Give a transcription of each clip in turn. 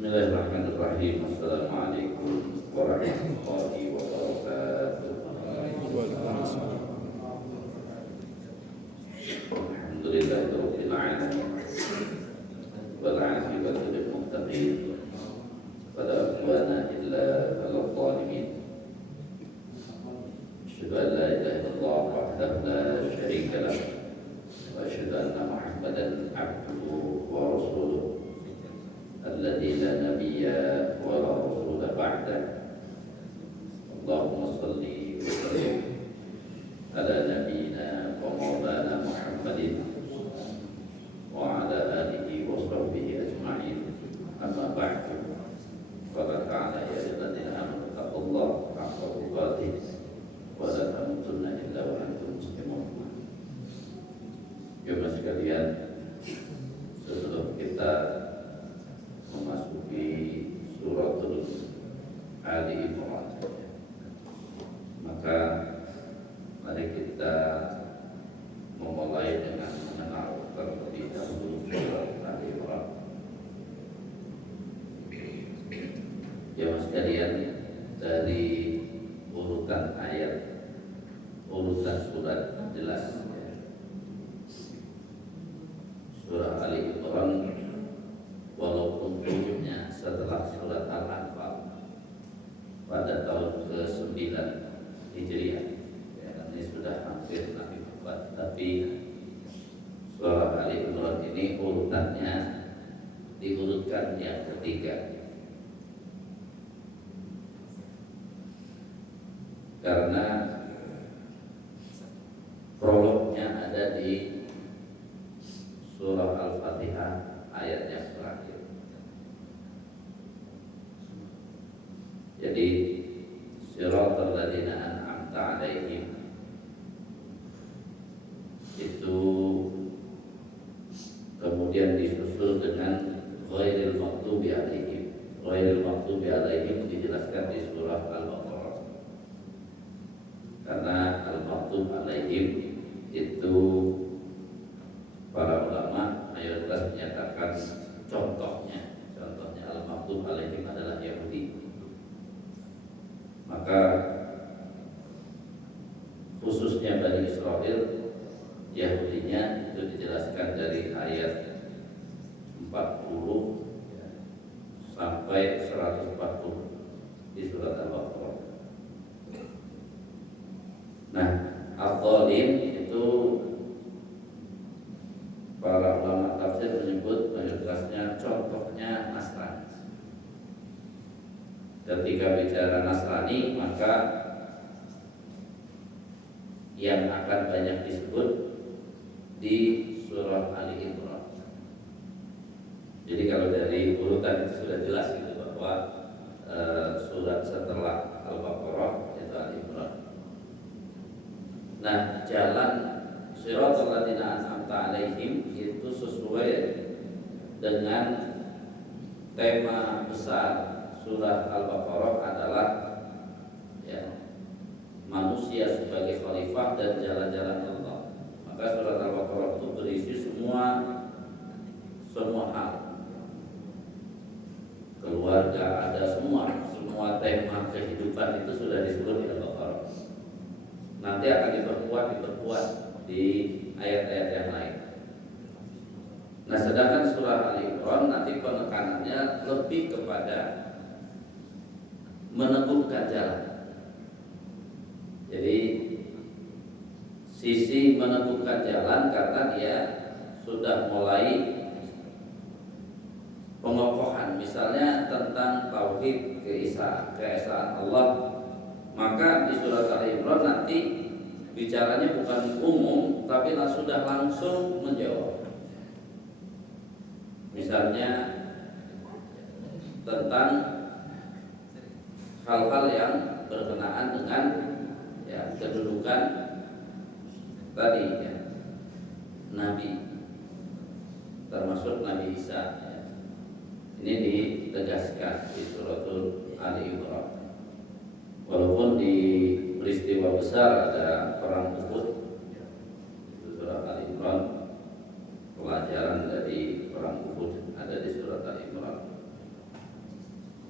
Bismillahirrahmanirrahim. Assalamualaikum warahmatullahi wabarakatuh. Alhamdulillahirabbil alamin. Wal 'aqibatu lil muttaqin. Wala 'udwana illa 'alal zalimin. Asyhadu an la ilaha illallah wahdahu la syarika lah. Wa asyhadu anna Muhammadan 'abduhu wa rasuluh. الذي لا نبي ولا رسول بعده اللهم صل وسلم على نبينا ومولانا محمد وعلى آله وصحبه أجمعين أما بعد قال تعالى يا أيها الذين آمنوا اتقوا الله حق تقاته ولا تموتن إلا وأنتم مسلمون. Jemaah sekalian, sebelum kita memasuki suratul Ali Imran, maka mari kita memulai dengan mengenal terlebih dahulu surat Ali Imran. Jemaah sekalian, dari urutan ayat, urutan surat jelas surah Ali Imran, walaupun ujungnya setelah surat Al-Anfal pada tahun ke-9 Hijriah, ya, ini sudah hampir Nabi wafat, tapi surah Ali Imran ini urutannya diurutkan yang ketiga, karena prolognya ada di surah Al-Fatihah ayat yang terakhir. Jadi siratal ladzina an'amta 'alaihim itu kemudian disusul dengan ghairil maghdubi 'alaihim. Ghairil maghdubi 'alaihim dijelaskan di surah Al-Baqarah. Karena al-maghdub 'alaihim itu para ulama mayoritas menyatakan contohnya al-maghdub 'alaihim adalah Yahudi. Maka khususnya Bani Israel, Yahudinya itu dijelaskan dari ayat 40 sampai 140 di surat Al-Baqarah. Nah, al-zalim itu para ulama tafsir menyebut mayoritasnya contohnya Nasrani. Ketika bicara Nasrani, maka yang akan banyak disebut di surah Ali Imran. Jadi kalau dari urutan itu sudah jelas gitu bahwa surat setelah Al-Baqarah itu Ali Imran. Nah, jalan siratal ladzina an'amta 'alaihim itu sesuai dengan tema besar surah Al-Baqarah adalah ya, manusia sebagai khalifah dan jalan-jalan Allah. Maka surat Al-Baqarah itu berisi semua hal. Keluarga ada, semua tema kehidupan itu sudah disebut di Al-Baqarah. Nanti akan diperkuat di ayat-ayat yang lain. Nah, sedangkan surah Ali Imran nanti penekanannya lebih kepada meneguhkan jalan. Jadi sisi meneguhkan jalan karena dia sudah mulai pengokohan, misalnya tentang tauhid keesaan Allah. Maka di surat Ali Imran nanti bicaranya bukan umum, tapi sudah langsung menjawab. Misalnya tentang hal-hal yang berkenaan dengan ya, kedudukan tadi ya, Nabi, termasuk Nabi Isa ya. Ini ditegaskan di suratul Ali Imran. Walaupun di peristiwa besar ada perang Uhud, itu surah Ali Imran, pelajaran dari perang Uhud ada di surat Ali Imran.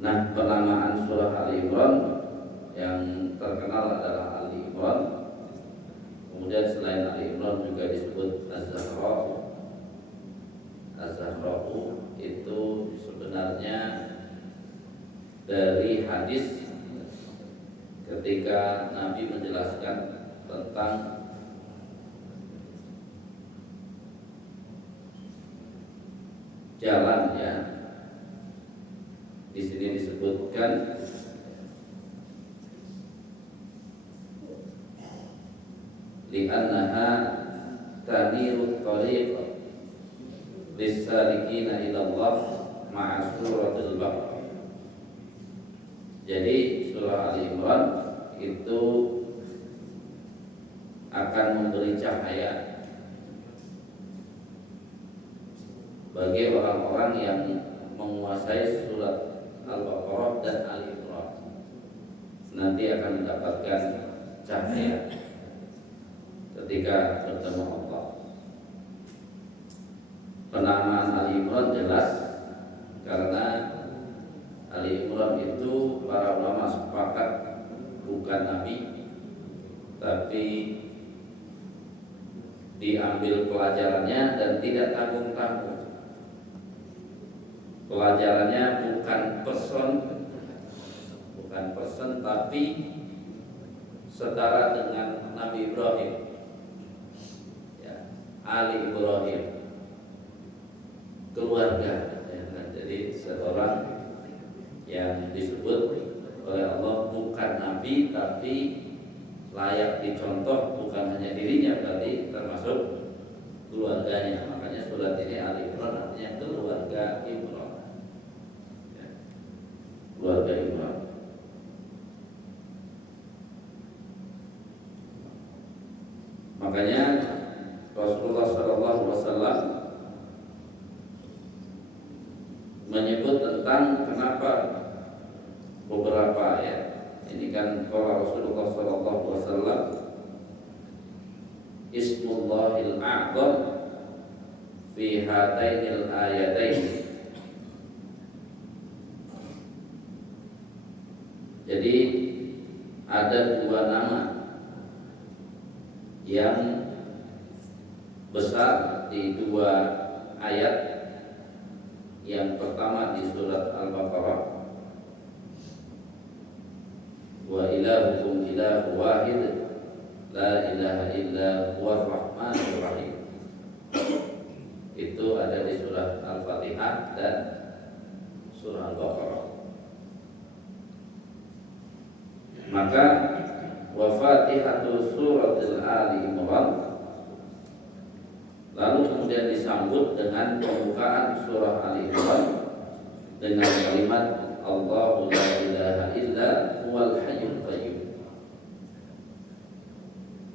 Nah, penamaan surah Ali Imran yang terkenal adalah Ali Imran. Kemudian selain Ali Imran juga disebut Az-Zahra. Az-Zahra itu sebenarnya dari hadis ketika Nabi menjelaskan tentang jalan, ya. Di sini disebutkan li'annaha tanirut tariq lis-salikina ila Allah ma'a suratul Baqarah. Jadi surah Ali Imran itu akan memberi cahaya bagi orang-orang yang menguasai surat Al-Baqarah dan Ali Imran. Nanti akan mendapatkan cahaya ketika bertemu Allah. Penamaan Ali Imran jelas karena Ali Imran itu para ulama sepakat bukan nabi, tapi diambil pelajarannya dan tidak tanggung-tanggung. Pelajarannya bukan person tapi setara dengan Nabi Ibrahim, ya, Ali Ibrahim, keluarga, ya. Jadi seorang yang disebut oleh Allah bukan nabi tapi layak dicontoh, bukan hanya dirinya, berarti termasuk keluarganya. Makanya surat ini Ali Imran artinya keluarga Imran, ya, keluarga Imran. Makanya Rasulullah SAW menyebut tentang kenapa beberapa ayat. Ini kan kalau Rasulullah SAW Ismullahil A'zam fi hatainil ayatain. Jadi ada dua nama yang besar di dua ayat. Yang pertama di surat Al-Baqarah, wa ilahukum ilahu wahid la ilaha illa huwar rahmanur rahim. Itu ada di surah Al-Fatihah dan surah Al-Baqarah. Maka wa fatihatu suratil Ali Imran, lalu kemudian disambut dengan pembukaan surah Ali Imran dengan kalimat Allahu la ilaha illa huwal hayyul qayyum.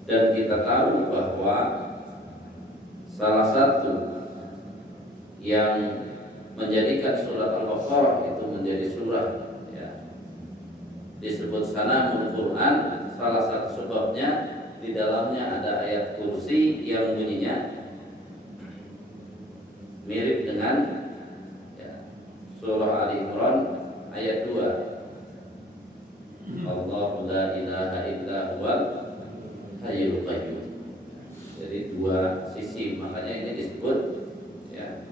Dan kita tahu bahwa salah satu yang menjadikan surat Al-Baqarah itu menjadi surah, ya, disebut sanamul Quran, salah satu sebabnya di dalamnya ada ayat kursi yang bunyinya mirip dengan, ya, surah Ali Imran ayat 2. Allahu la ilaha illa huwal hayyul qayyum. Jadi dua sisi, makanya ini disebut, ya,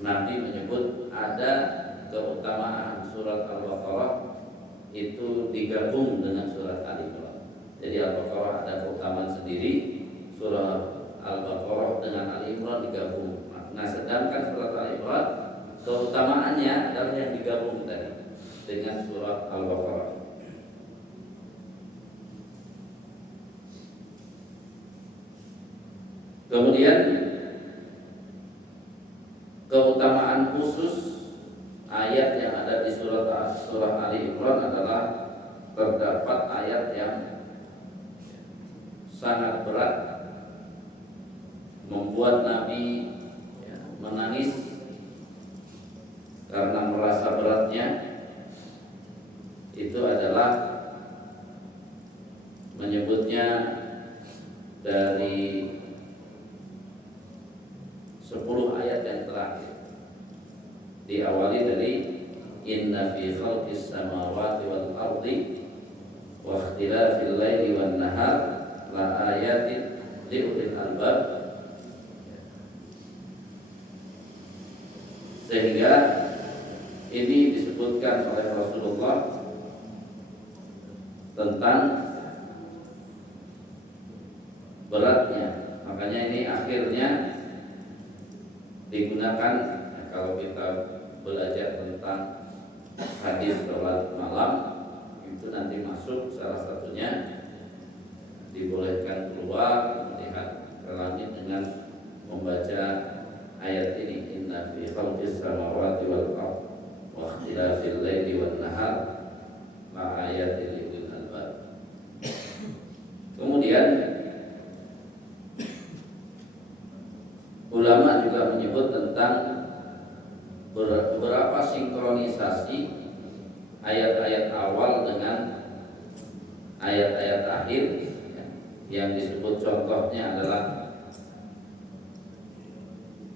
Nabi menyebut ada keutamaan surat Al-Baqarah itu digabung dengan surat Ali Imran. Jadi Al-Baqarah ada keutamaan sendiri, surah Al-Baqarah dengan Ali Imran digabung. Nah, sedangkan surat Ali Imran keutamaannya adalah yang digabung tadi dengan surat Al-Baqarah. Kemudian keutamaan khusus ayat yang ada di surah Ali Imran adalah terdapat ayat yang sangat berat, membuat Nabi menangis karena merasa beratnya. Itu adalah menyebutnya dari 10 ayat yang terakhir, diawali dari inna fi khalqis samawati wal ardi wa ikhtilafil laili wan nahar la ayatin li ulil albab. Sehingga ini disebutkan oleh Rasulullah tentang beratnya. Makanya ini akhirnya digunakan kalau kita belajar tentang hadis salat malam, itu nanti masuk salah satunya dibolehkan keluar melihat ke langit dengan membaca ayat ini, inna fi khalqis samawati wal ardh wa ikhtilafil laili wan nahar la ayatin li ulil albab. Kemudian ulama juga menyebut tentang beberapa sinkronisasi ayat-ayat awal dengan ayat-ayat akhir. Yang disebut contohnya adalah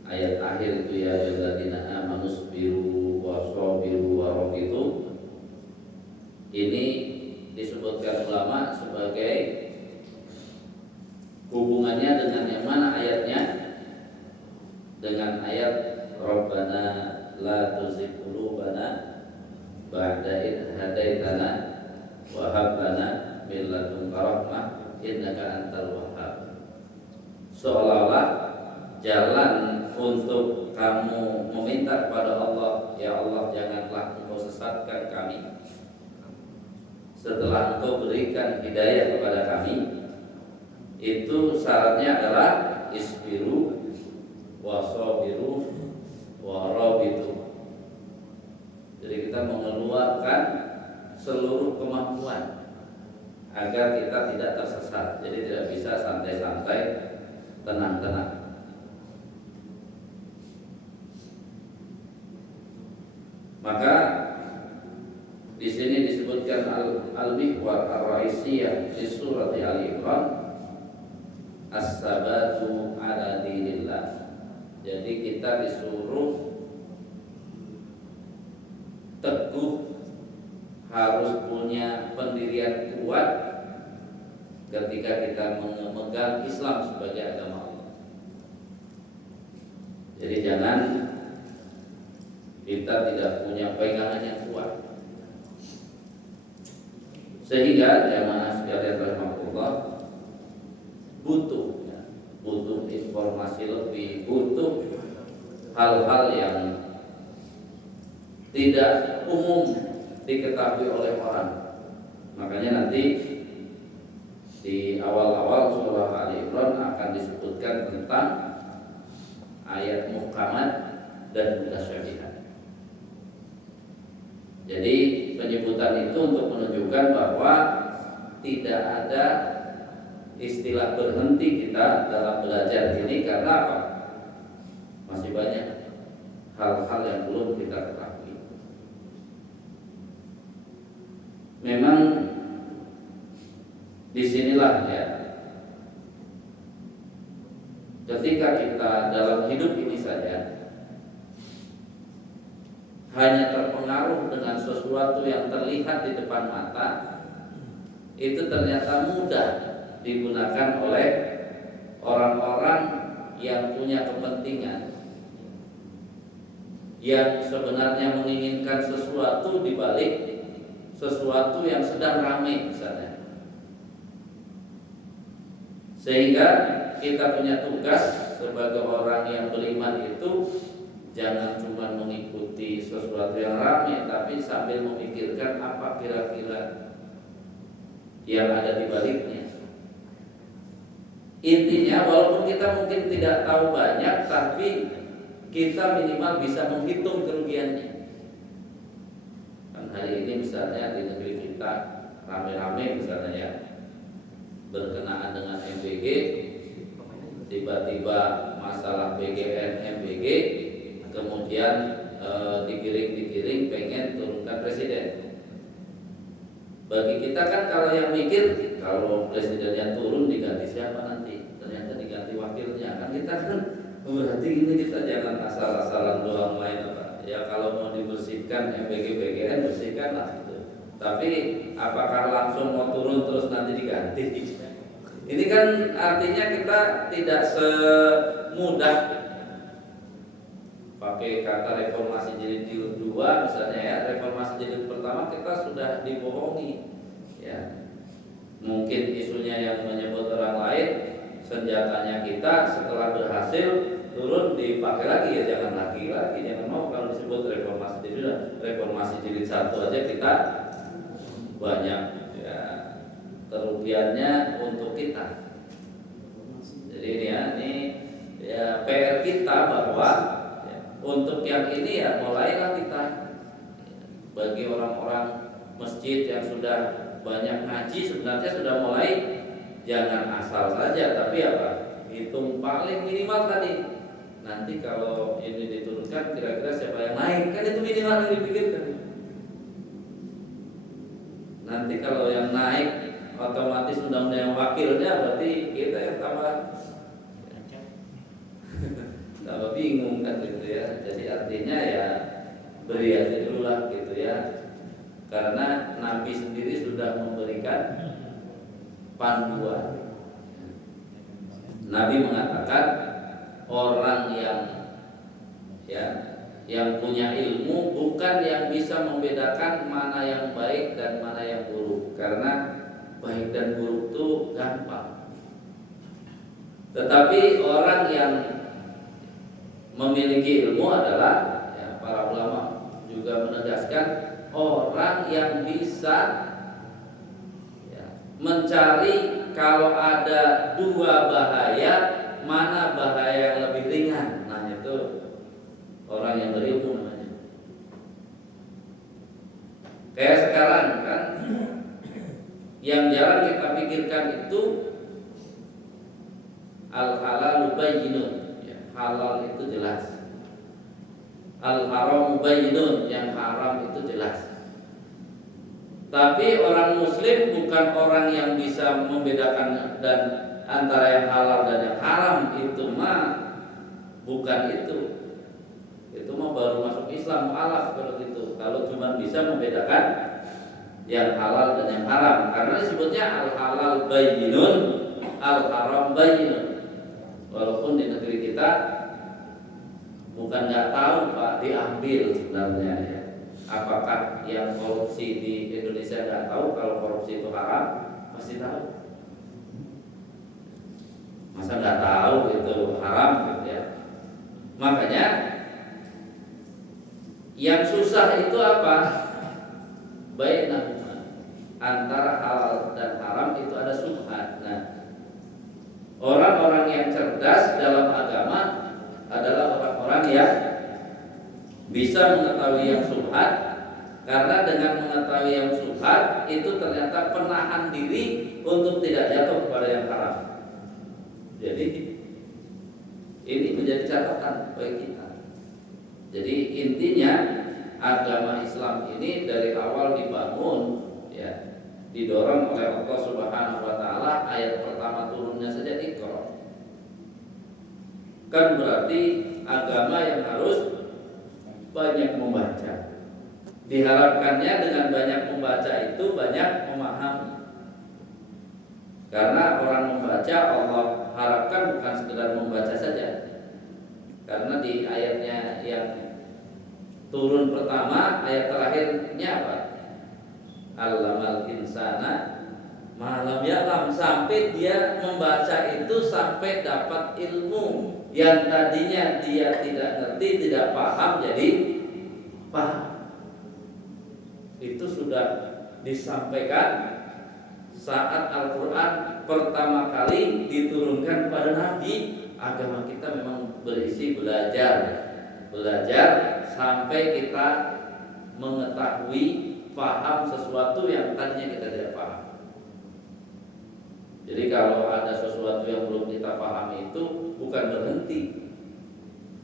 ayat akhir itu, ya ayyuhalladzina amanu sabiru wa sabiru wa rabitu. Ini disebutkan ulama sebagai hubungannya dengan yang mana ayatnya? Dengan ayat Rabbana la tuzigh qulubana ba'da idh hadaitana wa hab lana min ladunka rahmah innaka antal wahhab. Seolah-olah jalan untuk kamu meminta kepada Allah, ya Allah janganlah engkau sesatkan kami setelah engkau berikan hidayah kepada kami. Itu syaratnya adalah isbiru wasabiru warabitu. Jadi kita mengeluarkan seluruh kemampuan agar kita tidak tersesat. Jadi tidak bisa santai-santai, tenang-tenang. Maka di sini disebutkan al-mihwar ar-raisiyah di surat Ali Imran, as-sabatu ala dinillah. Jadi kita disuruh teguh, harus punya pendirian kuat ketika kita memegang Islam sebagai agama Allah. Jadi jangan kita tidak punya pegangan yang kuat. Sehingga jamaah sekalian rahimahullah butuh informasi lebih, butuh hal-hal yang tidak umum diketahui oleh orang. Makanya nanti di awal-awal surah Ali Imran akan disebutkan tentang ayat muhkamat dan mutasyabihat. Jadi penyebutan itu untuk menunjukkan bahwa tidak ada istilah berhenti kita dalam belajar ini. Karena apa? Masih banyak hal-hal yang belum kita ketahui. Memang disinilah ya, ketika kita dalam hidup ini saja hanya terpengaruh dengan sesuatu yang terlihat di depan mata, itu ternyata mudah digunakan oleh orang-orang yang punya kepentingan, yang sebenarnya menginginkan sesuatu di balik sesuatu yang sedang ramai misalnya. Sehingga kita punya tugas sebagai orang yang beriman itu jangan cuma mengikuti sesuatu yang ramai, tapi sambil memikirkan apa kira-kira yang ada di baliknya. Intinya walaupun kita mungkin tidak tahu banyak, tapi kita minimal bisa menghitung kerugiannya. Kan hari ini misalnya di negeri kita rame-rame misalnya ya, berkenaan dengan MBG, tiba-tiba masalah BGN MBG, kemudian digiring pengen turunkan presiden. Bagi kita kan kalau yang mikir, kalau presidennya turun diganti siapa nanti? Ternyata diganti wakilnya. Kan kita kan berarti ini kita jangan asal-asalan doang main apa. Ya kalau mau dibersihkan bersihkan, BGN bersihkan lah gitu. Tapi apakah langsung mau turun terus nanti diganti? Ini kan artinya kita tidak semudah pakai kata reformasi jilid 2 misalnya ya. Reformasi jilid pertama kita sudah dibohongi ya. Mungkin isunya yang menyebut orang lain, senjatanya kita setelah berhasil turun dipakai lagi ya, jangan mau kalau disebut reformasi jilid 1 aja kita banyak ya kerugiannya untuk kita. Jadi ini ya PR kita bahwa ya, untuk yang ini ya mulailah kita bagi orang-orang masjid yang sudah banyak ngaji sebenarnya sudah mulai jangan asal saja tapi apa hitung paling minimal tadi. Nanti kalau ini diturunkan kira-kira siapa yang naik, kan itu minimal yang dipikirkan. Nanti kalau yang naik otomatis undang-undang yang wakilnya berarti kita yang tambah bingung kan gitu ya. Jadi artinya ya beri aja dulu lah gitu ya. Karena Nabi sendiri sudah memberikan panduan. Nabi mengatakan orang yang punya ilmu bukan yang bisa membedakan mana yang baik dan mana yang buruk, karena baik dan buruk itu gampang. Tetapi orang yang memiliki ilmu adalah ya, para ulama juga menegaskan orang yang bisa ya, mencari kalau ada dua bahaya, mana bahaya yang lebih ringan. Nah itu orang yang berilmu namanya. Kayak sekarang kan yang jarang kita pikirkan itu al-halal bayyinun ya, halal itu jelas. Al-haram bayyinun, yang haram itu jelas. Tapi orang muslim bukan orang yang bisa membedakan dan antara yang halal dan yang haram, itu mah bukan itu. Itu mah baru masuk Islam mu'alaf kalau gitu. Kalau cuma bisa membedakan yang halal dan yang haram, karena disebutnya al-halal bayyinun, al-haram bayyinun. Walaupun di negeri kita bukan nggak tahu Pak, diambil sebenarnya ya. Apakah yang korupsi di Indonesia nggak tahu kalau korupsi itu haram? Pasti tahu. Masa nggak tahu itu haram gitu ya. Makanya yang susah itu apa? Bainahuma, antara halal dan haram itu ada subhat. Nah, orang-orang yang cerdas dalam agama adalah orang-orang yang bisa mengetahui yang subhat, karena dengan mengetahui yang subhat itu ternyata penahan diri untuk tidak jatuh kepada yang haram. Jadi ini menjadi catatan bagi kita. Jadi intinya agama Islam ini dari awal dibangun ya, didorong oleh Allah Subhanahu wa taala. Ayat pertama turunnya saja Iqra. Kan berarti agama yang harus banyak membaca. Diharapkannya dengan banyak membaca itu banyak memahami. Karena orang membaca Allah harapkan bukan sekedar membaca saja. Karena di ayatnya yang turun pertama, ayat terakhirnya apa? Allamal insana malam ya'lam, sampai dia membaca itu sampai dapat ilmu yang tadinya dia tidak ngerti, tidak paham jadi paham. Itu sudah disampaikan saat Al-Quran pertama kali diturunkan pada Nabi. Agama kita memang berisi belajar sampai kita mengetahui, paham sesuatu yang tadinya kita tidak paham. Jadi kalau ada sesuatu yang belum kita pahami itu bukan berhenti.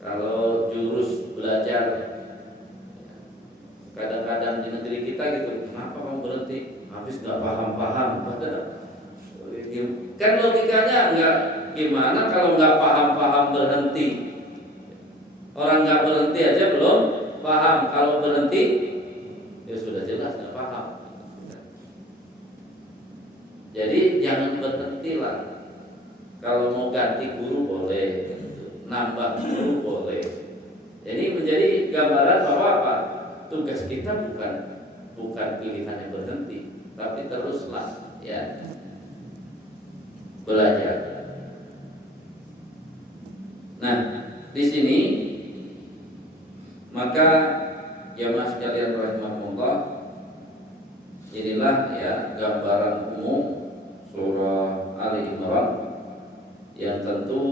Kalau jurus belajar, kadang-kadang di negeri kita gitu, kenapa kamu berhenti? Habis nggak paham-paham. Kan logikanya enggak, gimana kalau nggak paham-paham berhenti? Orang nggak berhenti aja belum paham. Kalau berhenti, ya sudah jelas nggak paham. Jadi jangan berhentilah. Kalau mau ganti guru boleh, nambah guru boleh. Jadi menjadi gambaran bahwa apa? Tugas kita bukan pilihan yang berhenti, tapi teruslah ya belajar. Nah, di sini maka jamaah sekalian rahimahullah, inilah ya gambaran umum surah Ali Imran yang tentu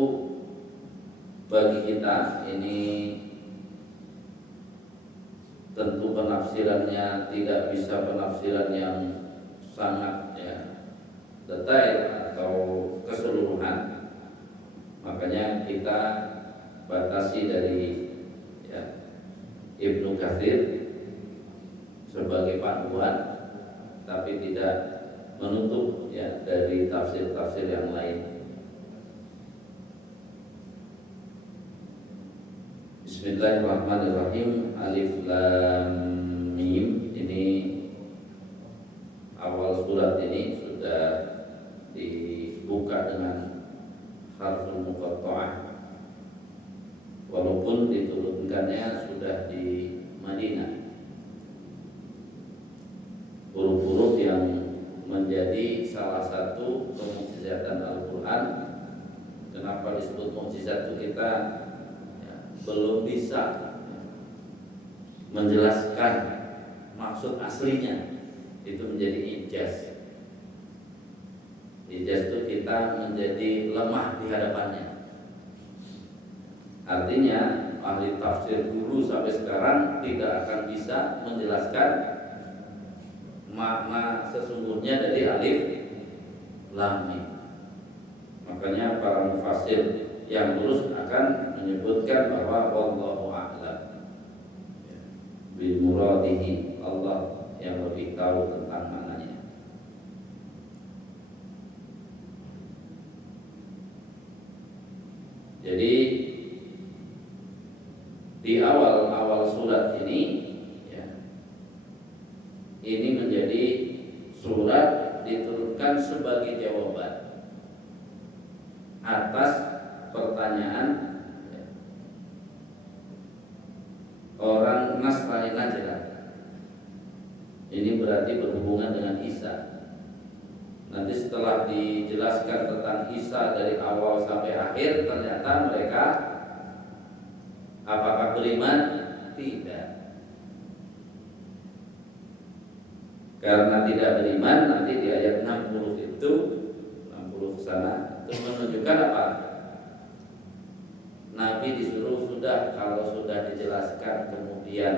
bagi kita ini tentu penafsirannya tidak bisa penafsiran yang sangat ya detail atau keseluruhan. Makanya kita batasi dari ya, Ibnu Katsir sebagai panduan, tapi tidak menutup ya dari tafsir-tafsir yang lain. Bismillahirrahmanirrahim. Alif Lam Mim. Ini awal surat ini sudah dibuka dengan harful muqatta'ah, walaupun diturunkannya sudah di Madinah. Huruf-huruf yang menjadi salah satu kemukjizatan Al-Quran. Kenapa disebut mukjizat? Itu kita belum bisa menjelaskan maksud aslinya, itu menjadi ijaz. Ijaz itu kita menjadi lemah di hadapannya. Artinya ahli tafsir dulu sampai sekarang tidak akan bisa menjelaskan makna sesungguhnya dari alif lam mim. Makanya para mufassir yang lurus akan menyebutkan bahwa wallahu a'lam bil muradihi, Allah yang lebih tahu tentang maknanya. Jadi di awal-awal surat ini ya, ini menjadi surat diturunkan sebagai jawaban atas pertanyaan orang Nasrani Najran. Ini berarti berhubungan dengan Isa. Nanti setelah dijelaskan tentang Isa dari awal sampai akhir, ternyata mereka apakah beriman? Tidak. Karena tidak beriman, nanti di ayat 60 itu 60 ke sana itu menunjukkan apa? Nabi disuruh kalau sudah dijelaskan kemudian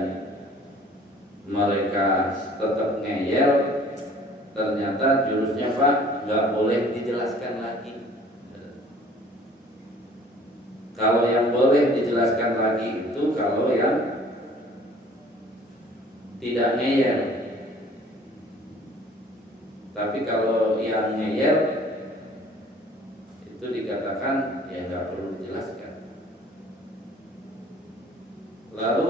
mereka tetap ngeyel, ternyata jurusnya Pak nggak boleh dijelaskan lagi. Kalau yang boleh dijelaskan lagi itu kalau yang tidak ngeyel. Tapi kalau yang ngeyel itu dikatakan ya nggak perlu dijelaskan. Lalu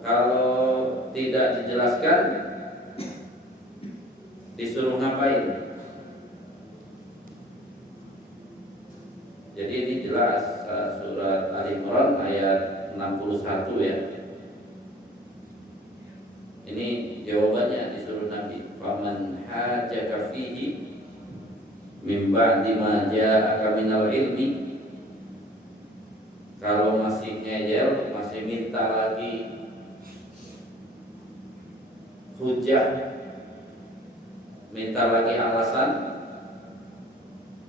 kalau tidak dijelaskan disuruh ngapain? Jadi ini jelas surat Ali Imran ayat 61 ya. Ini jawabannya disuruh Nabi, faman hajaka fihi min ba'di ma ja'aka minal ilmi. Kalau masih ngeyel, masih minta lagi hujah, minta lagi alasan,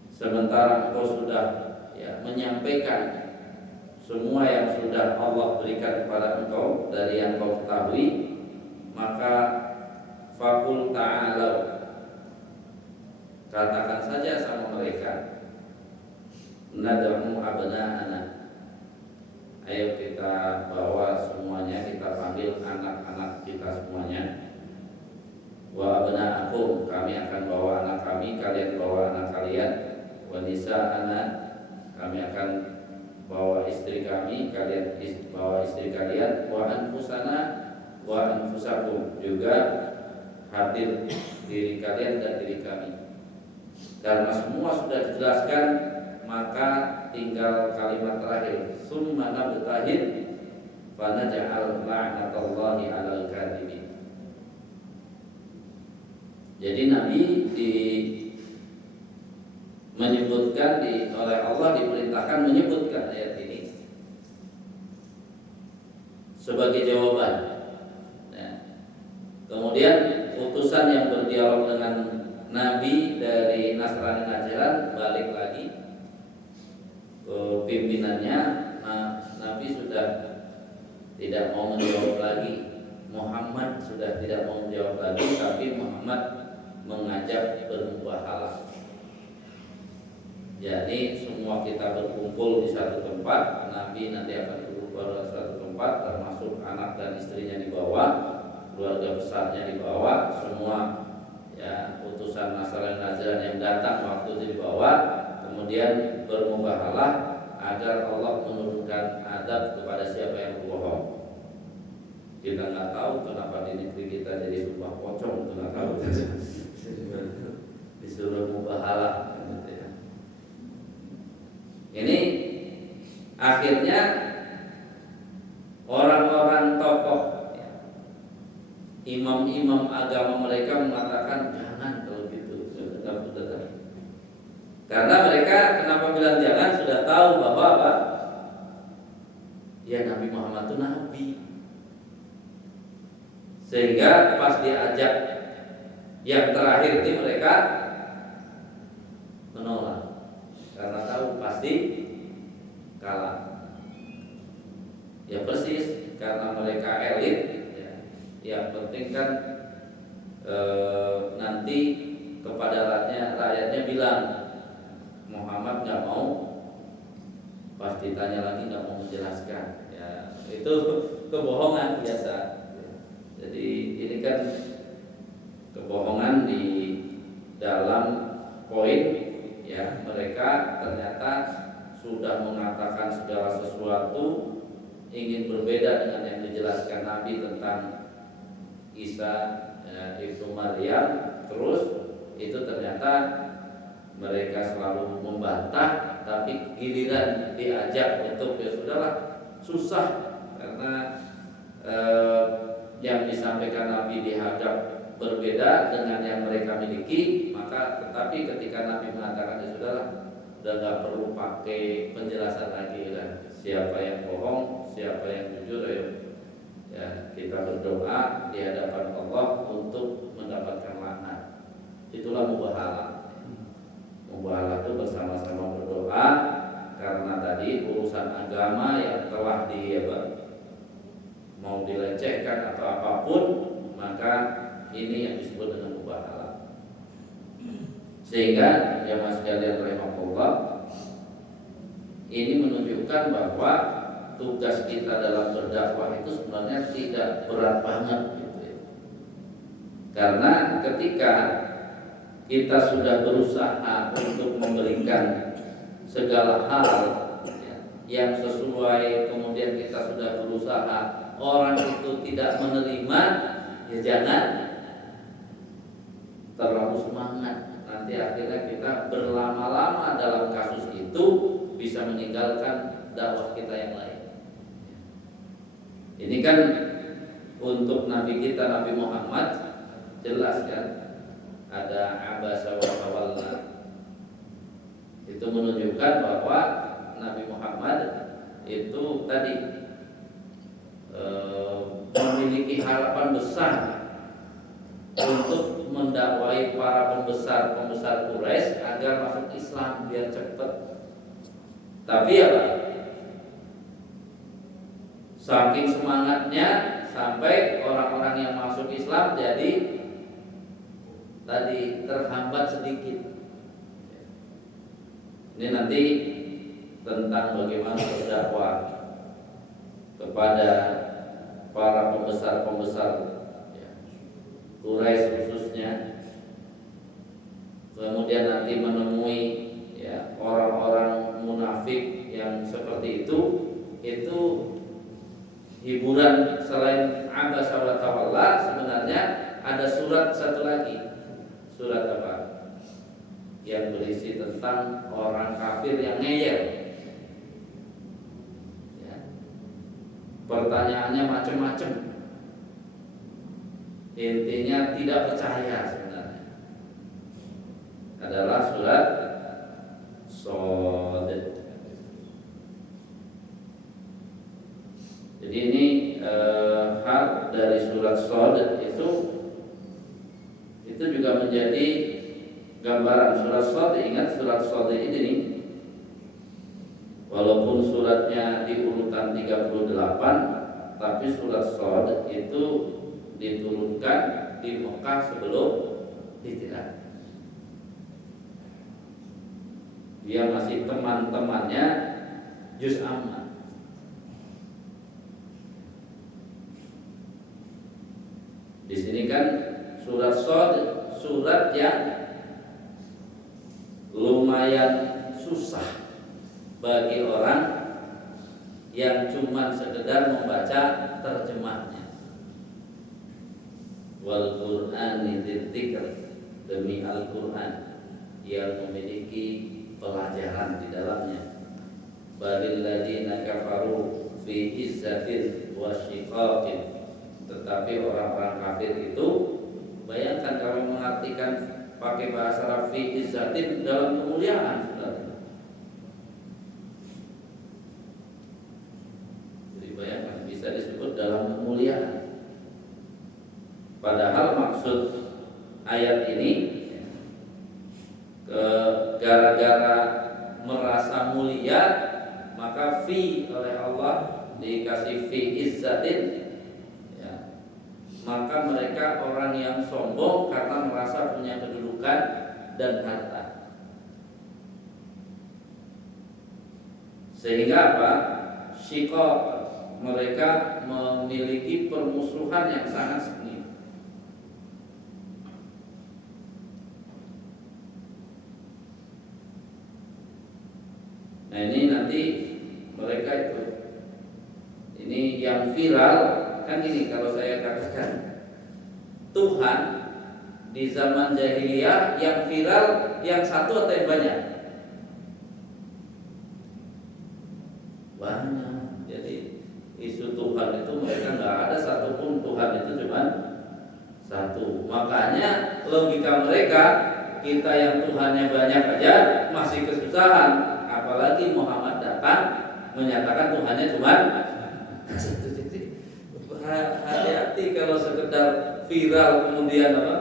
sementara engkau sudah ya menyampaikan semua yang sudah Allah berikan kepada engkau dari yang kau ketahui, maka faqul ta'alau, katakan saja sama mereka, nad'u abna'ana, ayo kita bawa semuanya, kita panggil anak-anak kita semuanya. Wa abna'akum, kami akan bawa anak kami, kalian bawa anak kalian. Wa nisa'ana, kami akan bawa istri kami, kalian bawa istri kalian, wa anfusana wa anfusakum, juga hadir diri kalian dan diri kami. Karena semua sudah dijelaskan, maka tinggal kalimat terakhir, summa nabtahil fa naj'al la'natallahi 'alal kadhibin. Jadi Nabi menyebutkan oleh Allah, diperintahkan menyebutkan ayat ini sebagai jawaban. Nah, kemudian utusan yang berdialog dengan Nabi dari Nasrani Najran balik lagi ke pimpinannya. Nabi sudah tidak mau menjawab lagi, Muhammad sudah tidak mau menjawab lagi, tapi Muhammad mengajak bermubahalah. Jadi semua kita berkumpul di satu tempat, Nabi nanti akan berkumpul di satu tempat, termasuk anak dan istrinya di bawah, keluarga besarnya di bawah, semua ya utusan Nasrani Najran yang datang waktu itu di bawah, kemudian bermubahalah agar Allah menurunkan adab kepada siapa yang berbohong. Kita nggak tahu kenapa di negeri kita jadi sumpah pocong, nggak tahu. Disuruh mubahalah. Ini akhirnya orang-orang tokoh, imam-imam agama mereka mengatakan jangan kalau gitu. Karena mereka kenapa bilang jangan, sudah tahu bahwa apa? Ya Nabi Muhammad itu Nabi. Sehingga pas diajak yang terakhir ini mereka menolak. Karena tahu pasti kalah. Ya persis, karena mereka elit ya. Yang penting kan nanti kepada rakyatnya bilang Muhammad nggak mau, pas ditanya lagi nggak mau menjelaskan. Ya itu kebohongan biasa. Jadi ini kan kebohongan di dalam poin. Ya, mereka ternyata sudah mengatakan segala sesuatu, ingin berbeda dengan yang dijelaskan Nabi tentang Isa ibnu Maryam. Terus itu ternyata mereka selalu membantah, tapi giliran diajak untuk ya sudahlah, susah karena yang disampaikan Nabi dihadap berbeda dengan yang mereka miliki, maka tetapi ketika Nabi mengatakan ya sudahlah, udah nggak perlu pakai penjelasan lagi kan, siapa yang bohong, siapa yang jujur, ayo ya kita berdoa di hadapan Allah untuk mendapatkan laknat. Itulah mubahalah. Mubahalah itu bersama-sama berdoa karena tadi urusan agama yang telah mau dilecehkan atau apapun, maka ini yang disebut dengan mubahalah. Sehingga ya mas sekalian rahimahullah, ini menunjukkan bahwa tugas kita dalam berdakwah itu sebenarnya tidak berat banget gitu ya. Karena ketika kita sudah berusaha untuk memberikan segala hal ya, yang sesuai, kemudian kita sudah berusaha, orang itu tidak menerima, ya jangan terlalu semangat. Nanti akhirnya kita berlama-lama dalam kasus itu bisa meninggalkan dakwah kita yang lain. Ini kan untuk Nabi kita, Nabi Muhammad, jelas kan, ada abasa wa tawalla. Itu menunjukkan bahwa Nabi Muhammad itu tadi memiliki harapan besar untuk mendakwai para pembesar Quraisy agar masuk Islam biar cepat. Tapi apa? Saking semangatnya sampai orang-orang yang masuk Islam jadi tadi terhambat sedikit. Ini nanti tentang bagaimana berdakwah kepada para pembesar Quraisy khususnya, kemudian nanti menemui ya orang-orang munafik yang seperti itu hiburan. Selain abasa wa tawalla, sebenarnya ada surat satu lagi. Surat apa? Yang berisi tentang orang kafir yang ngeyel. Ya. Pertanyaannya macam-macam. Intinya tidak percaya sebenarnya. Adalah surat Shad. Jadi ini hal dari surat Shad itu juga menjadi gambaran. Surat Shad, ingat surat Shad ini walaupun suratnya di urutan 38, tapi surat Shad itu diturunkan di Mekah sebelum hijrah. Dia masih teman-temannya juz amma. Di sini kan surat Shad, surat yang lumayan susah bagi orang yang cuma sekedar membaca terjemahnya. Wal Qur'ani dzikr, demi Al-Qur'an yang memiliki pelajaran di dalamnya. Balil ladzina kafaru fi izzatin wa syiqaqin. Tetapi orang-orang kafir itu, bayangkan kalau mengartikan pakai bahasa Arab fi izzatin, dalam kemuliaan. Jadi bayangkan bisa disebut dalam kemuliaan. Padahal maksud ayat ini gara-gara merasa mulia, maka fi oleh Allah dikasih fi izzatin, ya. Maka mereka orang yang sombong karena merasa punya kedudukan dan harta. Sehingga apa? Syiqaq, mereka memiliki permusuhan yang sangat sengit. Nah ini nanti mereka itu, ini yang viral kan gini, kalau saya katakan Tuhan di zaman jahiliyah yang viral yang satu atau yang banyak? Banyak. Jadi isu Tuhan itu mereka nggak ada satupun Tuhan itu cuma satu. Makanya logika mereka, kita yang Tuhannya banyak aja masih kesusahan. Apalagi Muhammad datang menyatakan Tuhannya cuma satu. Hati-hati kalau sekedar viral kemudian apa?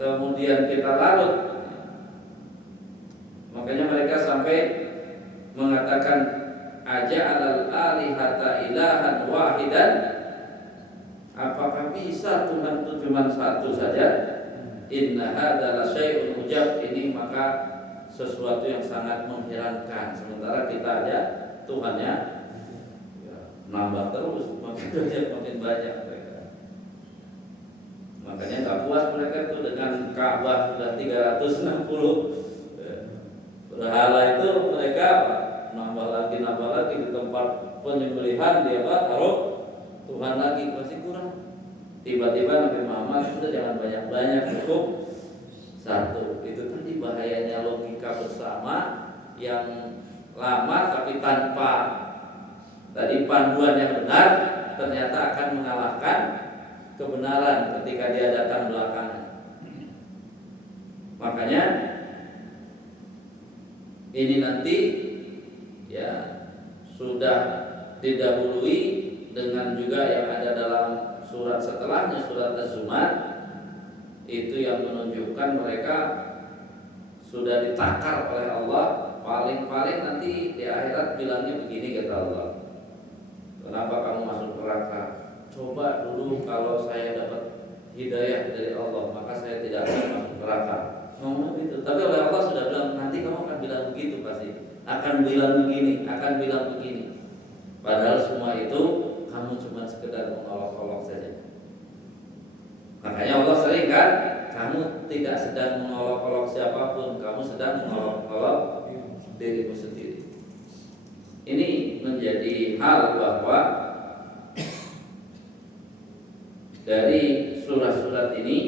Kemudian kita larut. Makanya mereka sampai mengatakan aja alal alihata ilahan wahidan. Apakah bisa Tuhan itu cuma satu saja? Inna hadza la syai'un ujab. Ini maka sesuatu yang sangat mengherankan. Sementara kita aja Tuhannya ya, nambah terus, makin banyak mereka. Makanya nggak puas mereka itu dengan Ka'bah sudah 360 berhala itu, mereka nambah lagi di tempat penyembelihan dia taruh Tuhan lagi, masih kurang. Tiba-tiba Nabi Muhammad sudah jangan banyak-banyak, cukup satu. Itu tadi bahayanya logika bersama yang lama tapi tanpa tadi panduan yang benar, ternyata akan mengalahkan kebenaran ketika dia datang belakangan. Makanya ini nanti ya sudah didahului dengan juga yang ada dalam surat setelahnya, surat Az-Zumar. Itu yang menunjukkan mereka sudah ditakar oleh Allah. Paling-paling nanti di akhirat bilangnya begini, kata Allah, kenapa kamu masuk neraka? Coba dulu kalau saya dapat hidayah dari Allah, maka saya tidak akan masuk neraka. Ngomong gitu. Tapi oleh Allah sudah bilang, nanti kamu akan bilang begitu pasti. Akan bilang begini, akan bilang begini. Padahal semua itu kamu cuma sekedar mengolok-olok saja. Makanya Allah sering kan, kamu tidak sedang mengolok-olok siapapun, kamu sedang mengolok-olok dirimu sendiri. Ini menjadi hal bahwa dari surat-surat ini,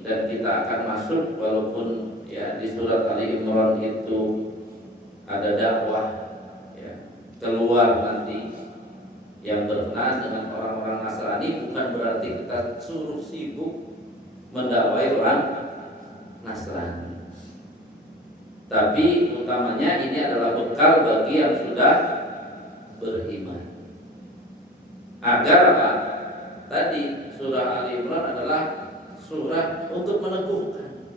dan kita akan masuk walaupun ya di surat Ali Imran itu ada dakwah ya, keluar nanti yang berkenaan dengan orang-orang Nasrani, bukan berarti kita suruh sibuk mendakwai orang Nasrani. Tapi utamanya ini adalah bekal bagi yang sudah beriman. Agar apa? Tadi surah Ali Imran adalah surah untuk meneguhkan.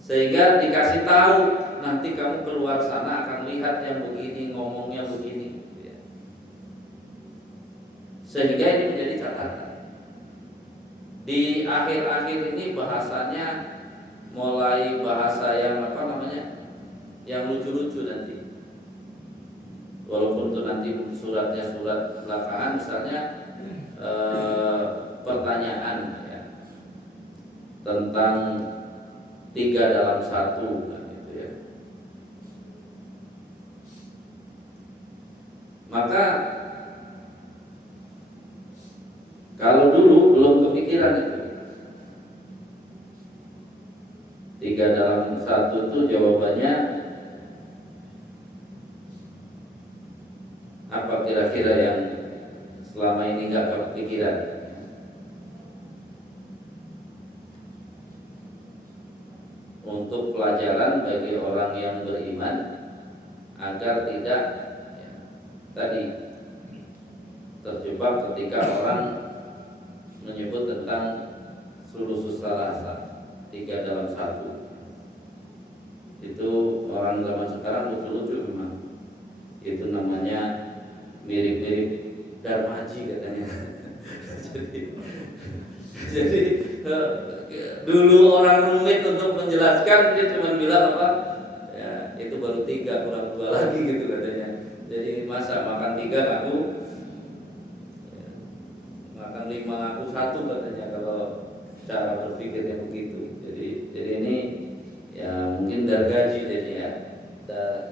Sehingga dikasih tahu, nanti kamu keluar sana akan lihat yang begini, ngomongnya begini. Sehingga ini menjadi catatan. Di akhir-akhir ini bahasanya mulai bahasa yang yang lucu-lucu nanti. Walaupun itu nanti suratnya surat belakangan, misalnya pertanyaan ya, tentang 3 dalam 1 gitu ya. Maka kalau dulu belum kepikiran itu 3 dalam 1 itu jawabannya apa kira-kira yang selama ini nggak kepikiran? Untuk pelajaran bagi orang yang beriman agar tidak ya, tadi terjebak ketika orang menyebut tentang sulusus salasa, 3 dalam 1. Itu orang zaman sekarang lucu-lucu memang. Itu namanya mirip-mirip Darmaji katanya. jadi dulu orang rumit untuk menjelaskan, dia cuma bilang apa? Ya, itu baru 3 kurang 2 lagi gitu katanya. Jadi masa makan 3 aku makan 5 aku 1 katanya, kalau cara berpikirnya begitu. Jadi ini ya mungkin dargaji jadi ya,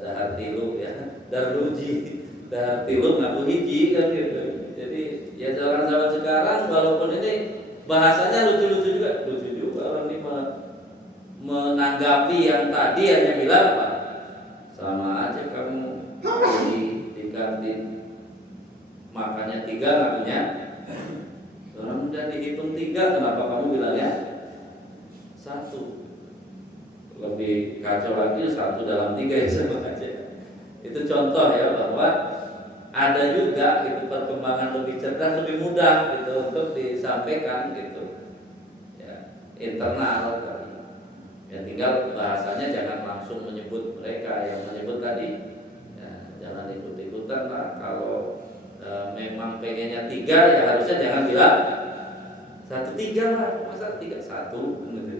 dahar tilu ya, darluji, dahar tilu ngaku hiji kan gitu. Jadi ya zaman sekarang walaupun ini bahasanya lucu-lucu juga orang ini menanggapi yang tadi hanya bilang apa? Sama aja kamu di kantin makannya 3 ngakunya. Orang udah dihitung 3, kenapa kamu bilangnya 1? Lebih kacau lagi 1 dalam 3 ya sama aja. Itu contoh ya bahwa ada juga itu perkembangan lebih cerdas, lebih mudah gitu untuk disampaikan gitu. Ya, internal kali. Ya tinggal bahasanya jangan langsung menyebut mereka yang menyebut tadi. Ya, jangan ikut-ikutan lah. Kalau memang pengennya 3 ya harusnya jangan bilang 1-3 lah, masa 3-1 gitu.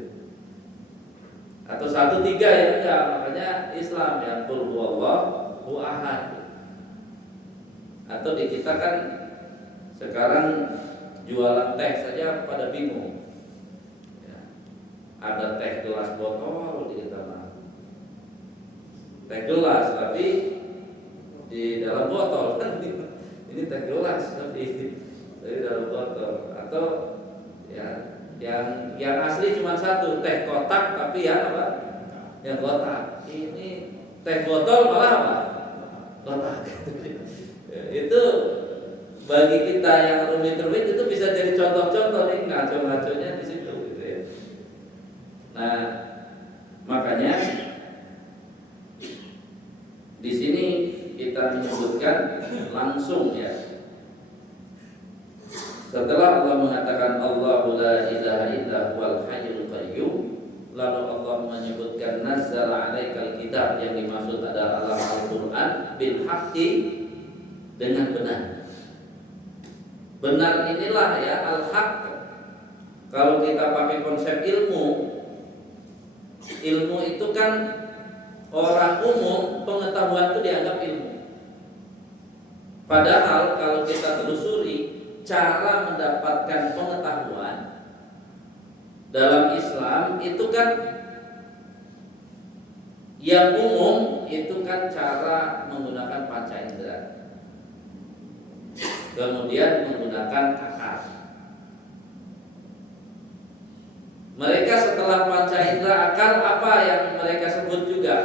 Atau 1-3 ya enggak. Makanya Islam yang qul huwallahu ahad. Atau di kita kan sekarang jualan teh saja pada bingung ya, ada teh gelas botol di kita mah, teh gelas tapi di dalam botol kan. Ini teh gelas tapi dari dalam botol. Atau ya yang asli cuma 1, teh kotak tapi ya apa? Yang kotak. Ini teh botol malah apa? Kotak. Itu bagi kita yang rumit-rumit itu bisa jadi contoh-contoh nih, ngaco-ngaconya di situ gitu ya. Nah, makanya di sini kita menyebutkan langsung ya. Setelah Allah mengatakan Allahu la ilaha illa huwal hayyul qayyum, lalu Allah menyebutkan nazzala 'alaikal kitab, yang dimaksud adalah Al-Qur'an bil haqqi, dengan benar. Benar inilah ya al-haq. Kalau kita pakai konsep ilmu itu kan orang umum pengetahuan itu dianggap ilmu. Padahal kalau kita telusuri cara mendapatkan pengetahuan dalam Islam itu kan yang umum itu kan cara menggunakan panca indera, kemudian menggunakan akal. Mereka setelah panca indera akal, apa yang mereka sebut juga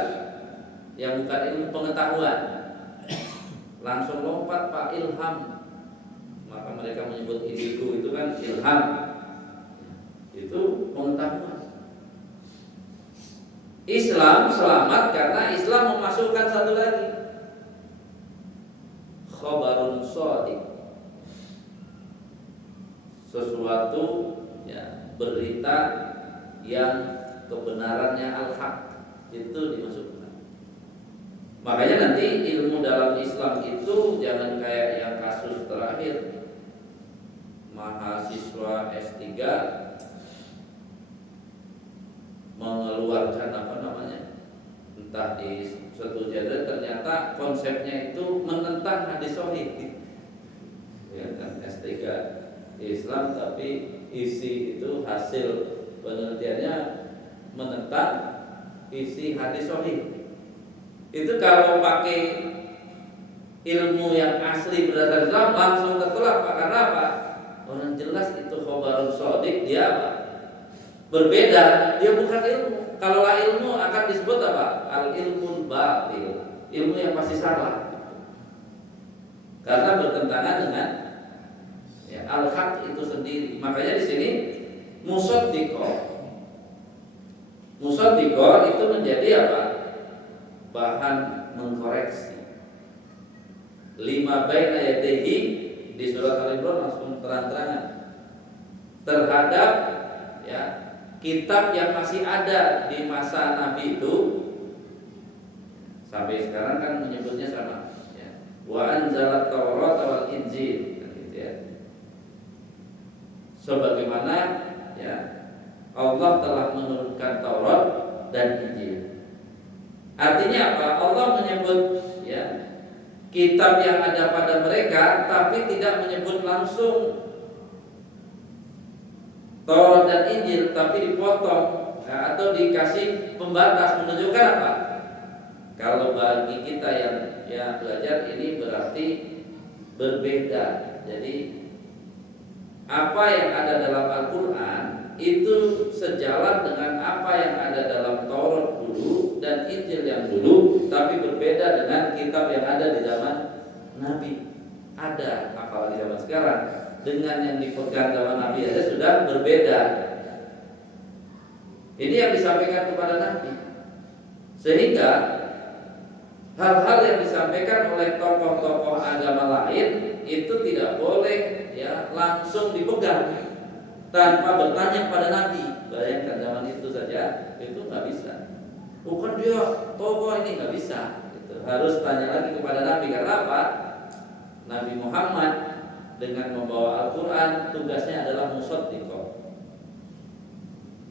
yang bukan ilmu pengetahuan, langsung lompat Pak, ilham. Maka mereka menyebut indigo itu kan ilham, itu pengetahuan. Islam selamat karena Islam memasukkan satu lagi, khabarun shadiq, sesuatu ya, berita yang kebenarannya al-haq, itu dimasukkan. Makanya nanti ilmu dalam Islam itu jangan kayak yang kasus terakhir, mahasiswa S3 mengeluarkan apa namanya, entah di suatu genre, ternyata konsepnya itu menentang hadis sahih, ya kan, S3 Islam tapi isi itu hasil penelitiannya menentang isi hadis sahih. Itu kalau pakai ilmu yang asli berdasarkan Islam langsung tertolak, Pak. Karena apa? Orang jelas itu khabarun shadiq, dia apa? Berbeda, dia bukan ilmu. Kalau ilmu akan disebut apa? Al-ilmul batil, ilmu yang pasti salah, karena bertentangan dengan ya, al-haq itu sendiri. Makanya di sini musaddiqo itu menjadi apa? Bahan mengkoreksi. Lima baina yadayhi di surat Al-Imran langsung terang-terangan terhadap ya, kitab yang masih ada di masa Nabi itu. Sampai sekarang kan menyebutnya sama ya. Wa anzalat Taurat wal Injil kan gitu ya. Sebagaimana ya, Allah telah menurunkan Taurat dan Injil. Artinya apa? Allah menyebut ya, kitab yang ada pada mereka, tapi tidak menyebut langsung Taurat dan Injil, tapi dipotong ya, atau dikasih pembatas, menunjukkan apa? Kalau bagi kita yang ya belajar ini berarti berbeda. Jadi apa yang ada dalam Al-Quran itu sejalan dengan apa yang ada dalam Taurat dulu dan Injil yang dulu, tapi berbeda dengan kitab yang ada di zaman Nabi. Ada, apalagi zaman sekarang, dengan yang dipegang zaman Nabi aja sudah berbeda. Ini yang disampaikan kepada Nabi, sehingga hal-hal yang disampaikan oleh tokoh-tokoh agama lain itu tidak boleh ya langsung dipegang tanpa bertanya pada Nabi. Bayangkan zaman itu saja itu nggak bisa. Bukan dia tokoh ini, nggak bisa. Gitu. Harus tanya lagi kepada Nabi. Karena apa? Nabi Muhammad dengan membawa Al-Quran tugasnya adalah musaddiqo.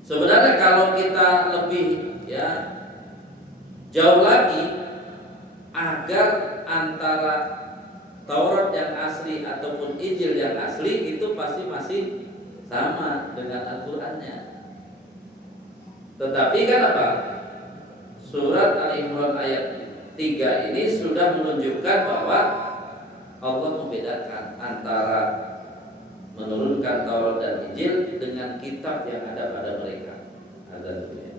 Sebenarnya kalau kita lebih ya jauh lagi, agar antara Taurat yang asli ataupun Injil yang asli itu pasti masih sama dengan Al-Qurannya. Tetapi kan apa? Surat Al-Imran ayat 3 ini sudah menunjukkan bahwa Allah membedakan antara menurunkan Taurat dan Injil dengan kitab yang ada pada mereka. Ada dulu ya.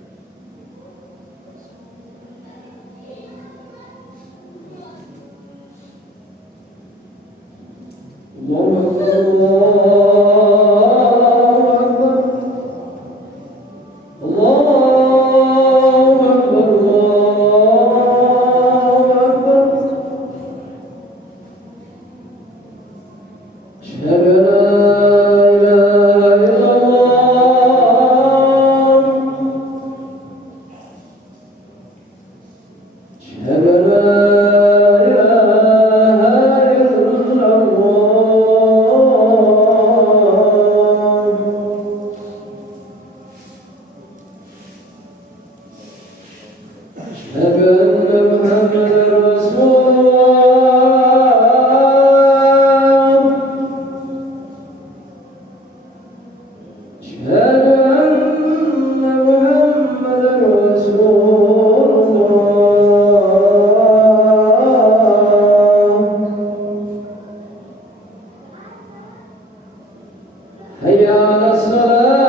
حي على الصلاة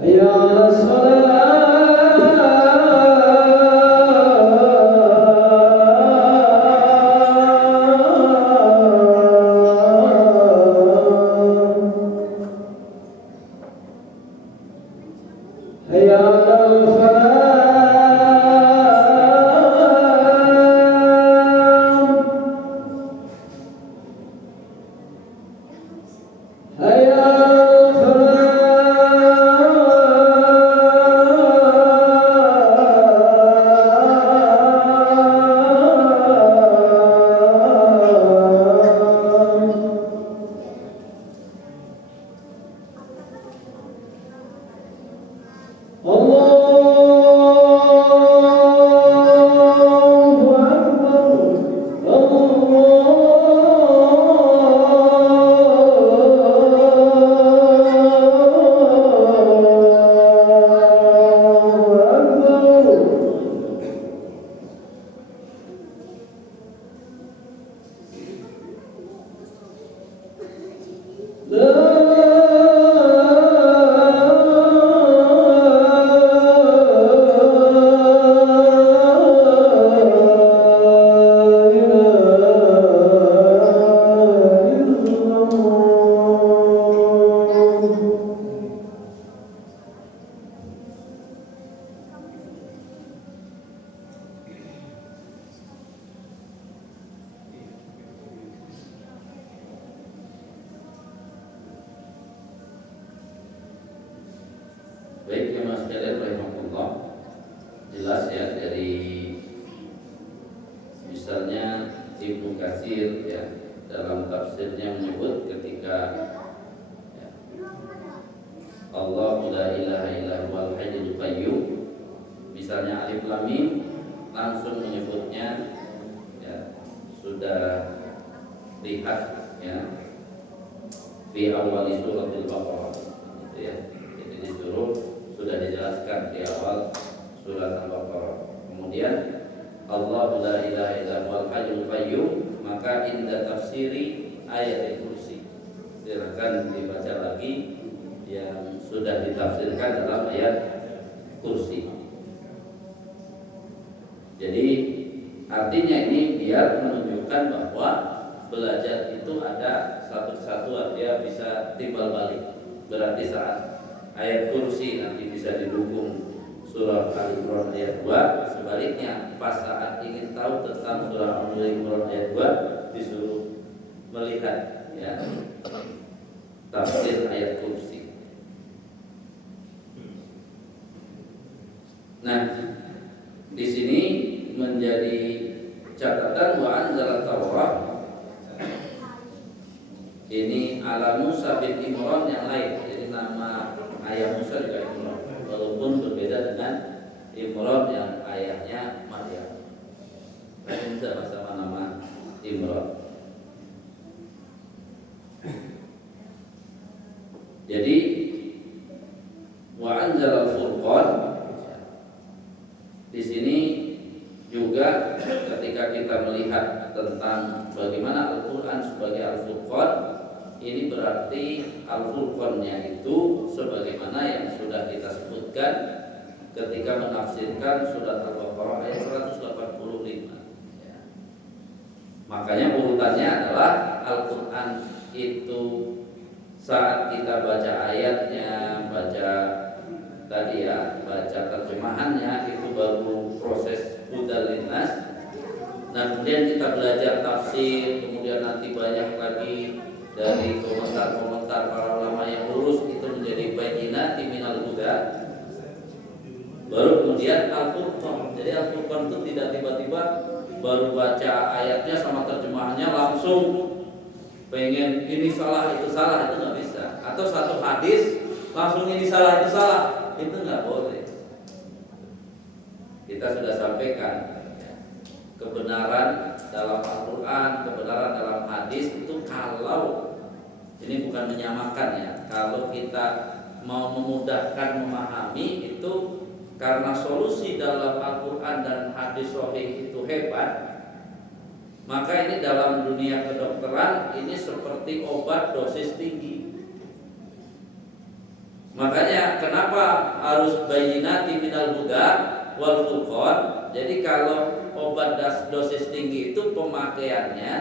حي على حي على الفلاح حي على Baik ya Mas sekalian rahimahullah, jelas ya dari misalnya Ibnu Katsir ya dalam tafsirnya menyebut ketika ya, Allahu la ilaha illa huwal hayyul qayyum, misalnya alif lam mim langsung menyebutnya ya sudah lihat ya fi awal suratil Baqarah gitu ya. Jadi disuruh sudah dijelaskan di awal surat Al-Baqarah. Kemudian Allahu la ilaha illa huwal hayyul qayyum, maka inda tafsiri ayat kursi silakan dibaca lagi yang sudah ditafsirkan dalam ayat kursi. Jadi artinya ini biar menunjukkan bahwa belajar itu ada satu-satu dia bisa timbal balik. Berarti saat ayat kursi nanti bisa didukung surah Al-Imran ayat 2, sebaliknya pas saat ingin tahu tentang surah Al-Imran ayat 2 disuruh melihat ya tafsir ayat kursi. Nah, di sini menjadi catatan wa anzala Taurat ini ala Musa bin Imran yang lain. Jadi nama ayah Musa juga Imran, walaupun berbeda dengan Imran yang ayahnya Maryam. Tapi sama-sama nama Imran. Jadi wa anzala al-furqan di sini juga ketika kita melihat tentang bagaimana Al-Qur'an sebagai Al-Furqan, ini berarti Al-Furqannya itu sebagaimana yang sudah kita sebutkan ketika menafsirkan surat Al-Baqarah ayat 185. Makanya urutannya adalah Al-Qur'an itu saat kita baca ayatnya, baca tadi ya, baca terjemahannya itu baru proses hudal linnas. Nah, kemudian kita belajar tafsir, kemudian nanti banyak lagi dari komentar-komentar para ulama yang lurus itu menjadi bayyinati minal huda. Baru kemudian Al-Furqan. Jadi Al-Furqan itu tidak tiba-tiba baru baca ayatnya sama terjemahannya langsung pengen ini salah itu salah, itu nggak bisa. Atau satu hadis langsung ini salah itu salah, itu nggak boleh. Kita sudah sampaikan kebenaran dalam Al-Quran, kebenaran dalam hadis itu kalau ini bukan menyamakan ya. Kalau kita mau memudahkan memahami itu karena solusi dalam Al-Quran dan hadis sahih itu hebat, maka ini dalam dunia kedokteran ini seperti obat dosis tinggi. Makanya kenapa harus bayyinati minal huda wal furqan. Jadi kalau obat dosis tinggi itu pemakaiannya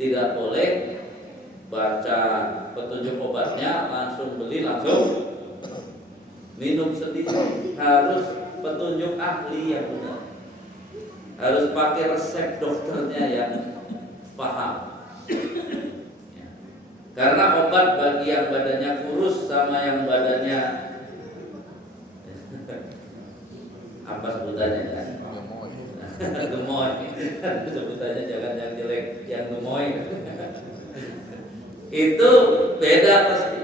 tidak boleh baca petunjuk obatnya langsung beli langsung minum sendiri, harus petunjuk ahli yang benar, harus pakai resep dokternya yang paham. Karena obat bagi yang badannya kurus sama yang badannya apa sebutannya kan? Gemoy. Sebutannya jangan yang jelek, yang gemoy. Itu beda pasti.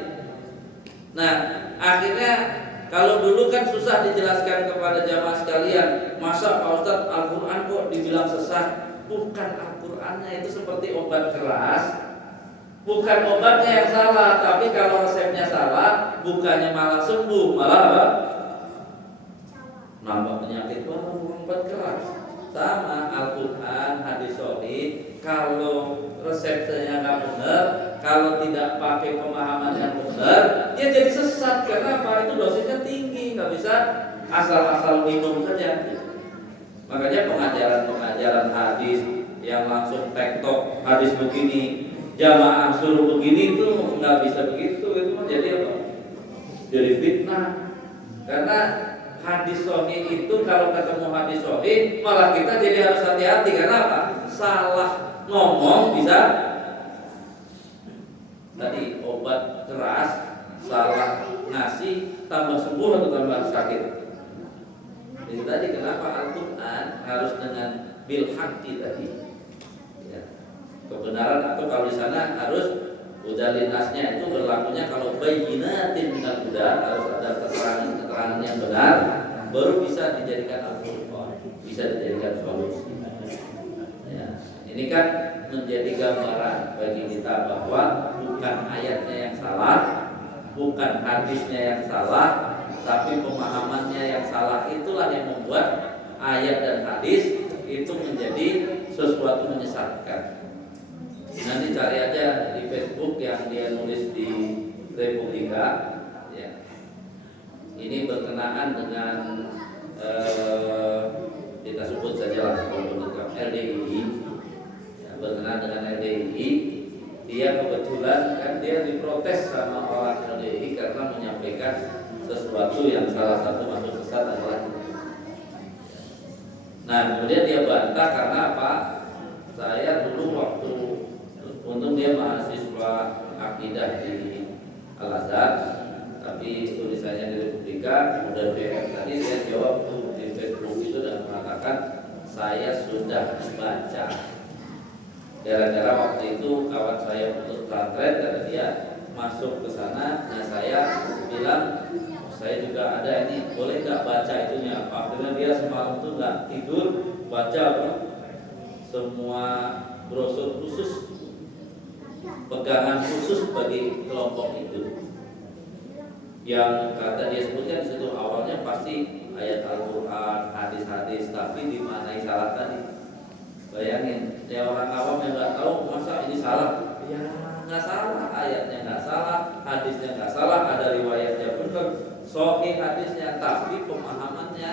Nah, akhirnya kalau dulu kan susah dijelaskan kepada jamaah sekalian, masa Pak Ustadz Al-Quran kok dibilang sesat? Bukan Al-Qurannya itu seperti obat keras, bukan obatnya yang salah, tapi kalau resepnya salah, bukannya malah sembuh, malah apa? Nambah penyakit. Wah, obat keras. Sama Al-Quran, hadis sahih, kalau resepnya nggak benar, kalau tidak pakai pemahaman yang benar, dia jadi sesat. Karena apa? Itu dosisnya tinggi, nggak bisa asal-asal minum saja. Makanya pengajaran hadis yang langsung tektok, hadis begini, jamaah suruh begini, itu nggak bisa begitu. Itu menjadi apa? Jadi fitnah. Karena hadis sahih itu kalau ketemu hadis sahih malah kita jadi harus hati-hati. Karena apa? Salah ngomong bisa tadi obat keras, salah ngasih tambah sembuh atau tambah sakit. Jadi tadi kenapa Al-Quran harus dengan bil haqqi tadi, ya, kebenaran, atau kalau di sana harus udah linasnya itu berlakunya kalau bayyinatin minal huda, harus ada keterangan yang benar, baru bisa dijadikan Al-Quran, bisa dijadikan solusi. Ya, ini kan menjadi gambaran bagi kita bahwa bukan ayatnya yang salah, bukan hadisnya yang salah, tapi pemahamannya yang salah. Itulah yang membuat ayat dan hadis itu menjadi sesuatu menyesatkan. Nanti cari aja di Facebook yang dia nulis di Republika, ya. Ini berkenaan dengan kita sebut saja lah LDII, ya, berkenaan dengan LDII. Dia kebetulan kan dia diprotes sama orang LDII karena menyampaikan sesuatu yang salah satu masuk sesat adalah. Nah, kemudian dia bantah karena apa? Saya dulu waktu, untung dia mahasiswa akidah di Al-Azhar, tapi tulisannya di Republika, kemudian PM tadi saya jawab tuh di Facebook itu dan mengatakan saya sudah baca. Gara-gara waktu itu kawan saya putus pesantren, kata dia masuk ke sana, nah saya bilang saya juga ada ini, boleh nggak baca itunya? Akhirnya dia semalam tuh nggak tidur baca apa? Semua brosur khusus, pegangan khusus bagi kelompok itu. Yang kata dia sebutkan di situ awalnya pasti ayat Al-Quran, hadis-hadis, tapi dimaknai salah tadi. Bayangin, ya orang awam yang nggak tahu masa ini salah? Ya nggak salah, ayatnya nggak salah, hadisnya nggak salah, ada riwayatnya benar, sahih hadisnya, tapi pemahamannya.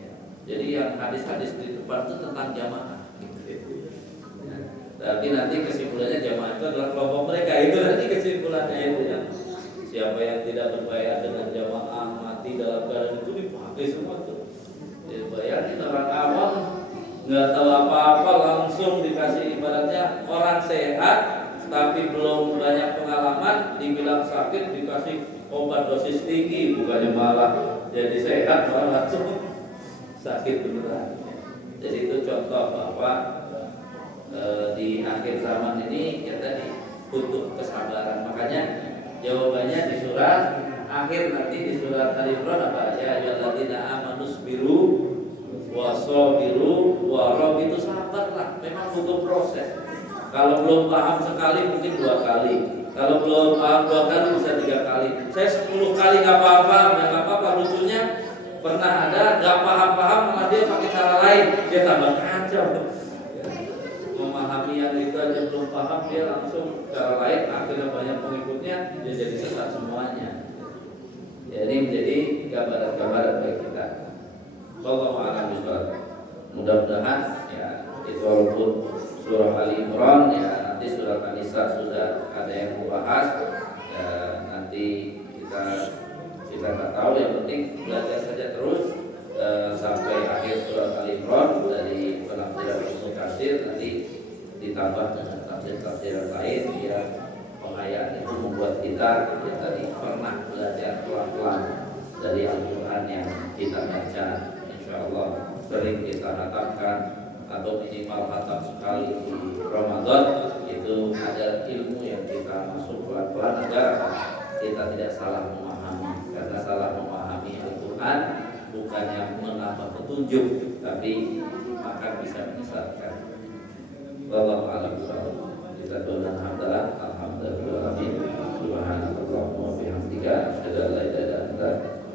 Ya, jadi yang hadis-hadis di depan itu tentang jamaah. Ya, tapi nanti kesimpulannya jamaah itu adalah kelompok mereka, itu nanti kesimpulannya itu ya. Siapa yang tidak berbayar dengan jamaah mati dalam keadaan itu dipakai semua tuh. Ya, bayangin orang awam nggak tahu apa-apa langsung dikasih, ibaratnya orang sehat tapi belum banyak pengalaman dibilang sakit dikasih obat dosis tinggi, bukannya malah jadi sehat malah langsung sakit beneran. Jadi itu contoh bahwa di akhir zaman ini ya tadi butuh kesabaran. Makanya jawabannya di surat akhir nanti, di surat Al-Imran apa? Ya ayyuhalladzina amanu sabiru wasabiru warabitu, sabarlah. Memang butuh proses. Kalau belum paham sekali mungkin 2 kali, Kalau belum paham 2 kali bisa 3 kali. Saya 10 kali nggak paham, ya nggak apa-apa. Lucunya pernah ada nggak paham-paham malah dia pakai cara lain, dia tambah kacau. Ya. Memahami yang itu aja belum paham, dia langsung cara lain, akhirnya banyak pengikutnya, dia jadi sesat semuanya. Jadi menjadi gambaran-gambaran bagi kita. Wallahu a'lam bishawab. Mudah-mudahan ya itu walaupun surah Ali Imran ya nanti surah An-Nisa sudah ada yang membahas ya, nanti kita nggak tahu, yang penting belajar saja terus sampai akhir surah Ali Imran dari penafsiran Ibnu Katsir, nanti ditambah dengan tafsir-tafsir lain ya. Penghayaan itu membuat kita ya tadi pernah belajar pelan-pelan dari Al-Quran yang kita baca. InsyaAllah sering kita hatamkan atau minimal hatam sekali di Ramadan. Itu ada ilmu yang kita masuk pelan-pelan agar kita tidak salah memahami. Karena salah memahami Al-Quran bukannya menambah petunjuk, tapi akan bisa menyesatkan. Wallahu a'lam bishawab. Kita doakan alhamdulillah. Subhanallah wa bihamdika asyhadu an la ilaha illa anta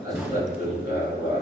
astaghfiruka wa